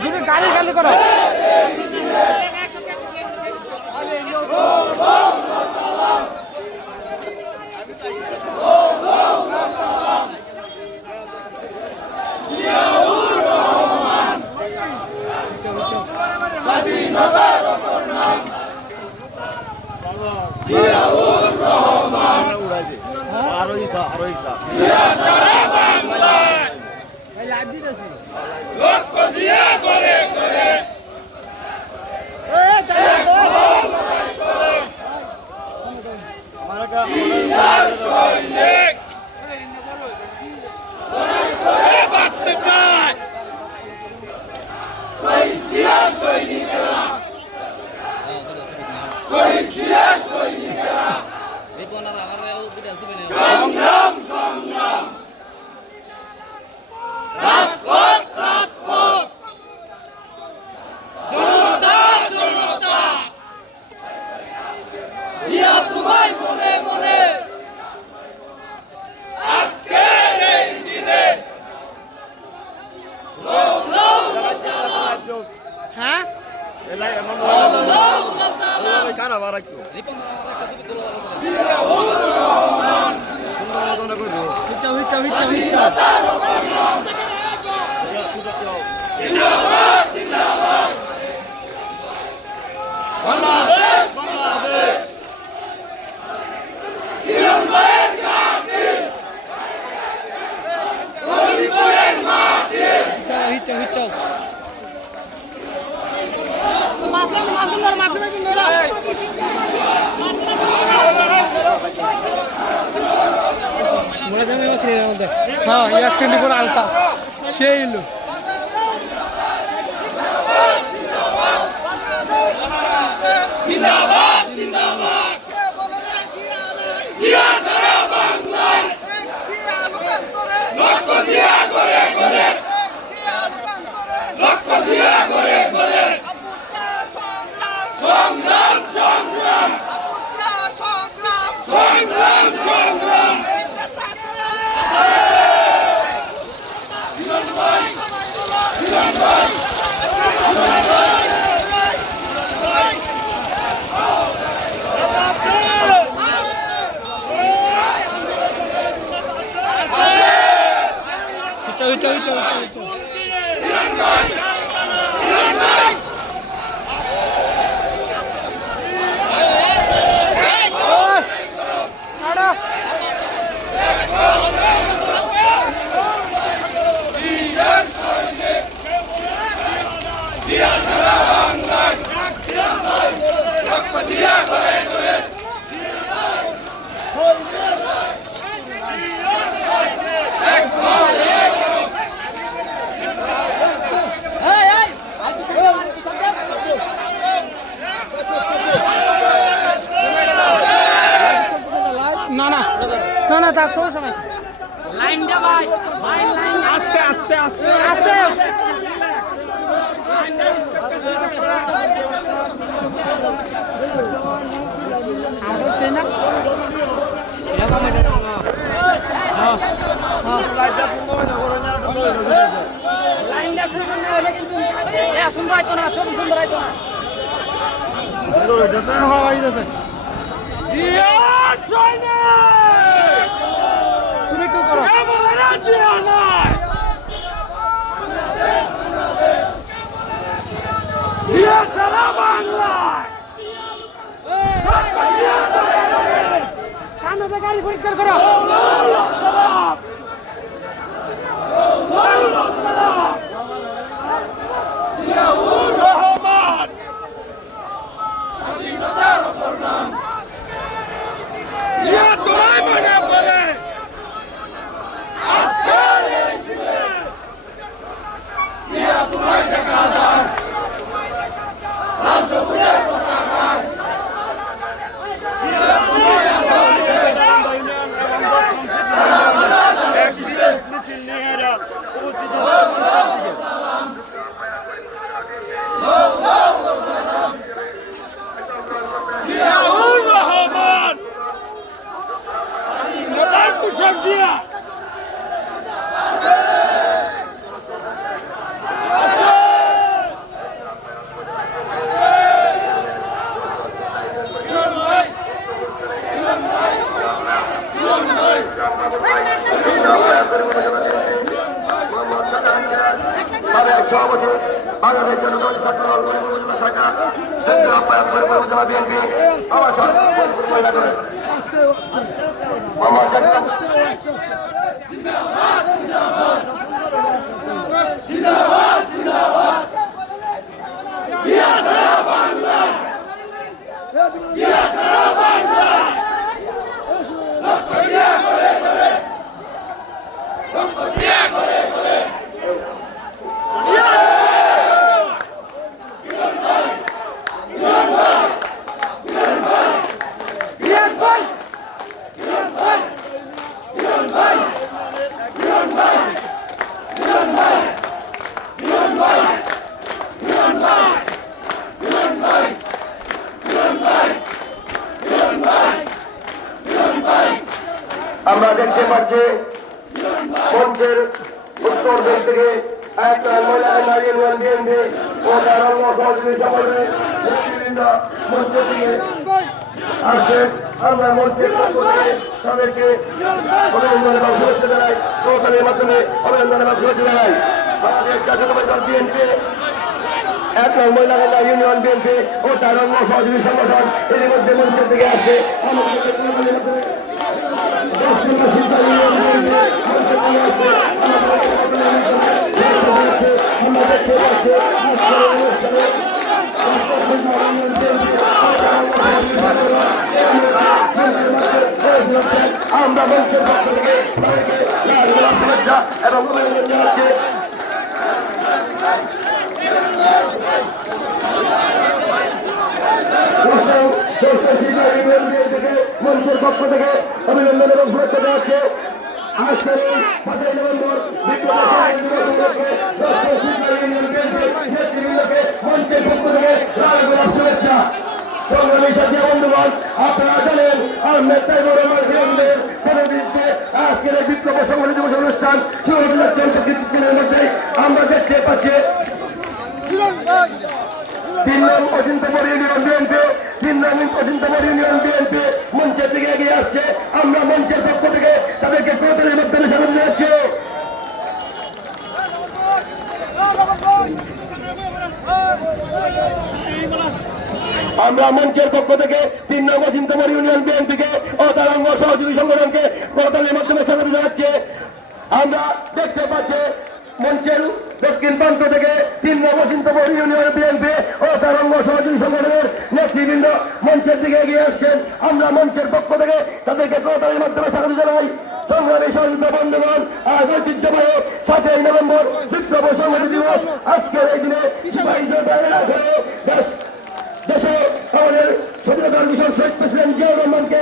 দূরে গাড়ি গালি করো। আরও ইসা আরও ইসা। এই লাইভ দিতেছি চাই আমার একটা হ্যাঁ হিচ্ছা হিচ্ছা হিচ্ছা হিচ্ছা বাংলাদেশ বাংলাদেশ। হিচ্ছা হিচ্ছা হিচ্ছা মনে যাবে সিনেমার মধ্যে হ্যাঁ ইয়াস টোয়েন্টি ফোর আলটা সেই ইলু হিচ্ছা হিচ্ছা হিচ্ছা হিচ্ছা না না না তার সমস্যা নাই লাইনটা ভাই ভাই লাইন আস্তে আস্তে আস্তে। আস্তে। আমারও সেই না এরকম এটা হ্যাঁ লাইনটা সুন্দর না হলে কিন্তু এ সুন্দর হইতো না ছবি সুন্দর হইতো না। সুন্দর হইতেছে। হ্যাঁ সৈনিক তুমি একটু করো কেবল জিয়া নয় জিয়া সারা বাংলায় সামনে গাড়ি পরিষ্কার করো। সভাপতি বাংলাদেশ জনগণ ছাত্র সরকার বিএনপি আমার সরকার নারী ইউনিয়ন বিএনপি ও তার অঙ্গ সহযোগী সকলে থেকে আসছে আমরা থেকে তাদেরকে অভিনন্দন এবং শুভেচ্ছা জানাই প্রচারের মাধ্যমে অভিনন্দন এবং শুভেচ্ছা জানাই মহিলাগঞ্জা ইউনিয়ন বিএনপি ও তার অঙ্গ সহযোগী সংগঠন এর মধ্যে মঞ্চের থেকে আসছে আমাদের আমরা শুভেচ্ছা এবং মঞ্চের পক্ষ থেকে অভিনন্দন এবং শুভেচ্ছা জানাচ্ছে আজকের এই পাঁচই নভেম্বর নেতৃবৃন্দকে মঞ্চের পক্ষ থেকে আজকের এই বিপ্লব অনুষ্ঠান শুরু হতে যাচ্ছেন কিছুক্ষণের মধ্যে আমরা দেখতে পাচ্ছি তিন নং অচিন্তপুর ইউনিয়ন বিএনপি। নং অচিন্তপুর ইউনিয়ন বিএনপি মঞ্চের দিকে এগিয়ে আসছে। আমরা মঞ্চের পক্ষ থেকে তাদেরকে কোর্টের মাধ্যমে স্বাগত জানাচ্ছি। আমরা মঞ্চের পক্ষ থেকে তিন নং অচিন্তপুর ইউনিয়ন বিএনপিকে ও তার অঙ্গ সহযোগী সংগঠনকে কোর্টের মাধ্যমে স্বাগত জানাচ্ছি। আমরা দেখতে পাচ্ছি মঞ্চের দক্ষিণ প্রান্ত থেকে তিন নম্বর অচিন্তপুর ইউনিয়ন বিএনপি ও তার অঙ্গ সহযোগী সংগঠনের মঞ্চের দিকে এগিয়ে আসছেন। আমরা মঞ্চের পক্ষ থেকে তাদেরকে কোর্টের মাধ্যমে স্বাগত জানাই। সংগ্রামী সহযোগিতা বন্ধুগণ, আজ সাতই নভেম্বর বিপ্লব সংহতি দিবস। আজকের এই দিনে দেশে আমাদের স্বাধীনতার মিশন প্রেসিডেন্ট জিয়াউর রহমানকে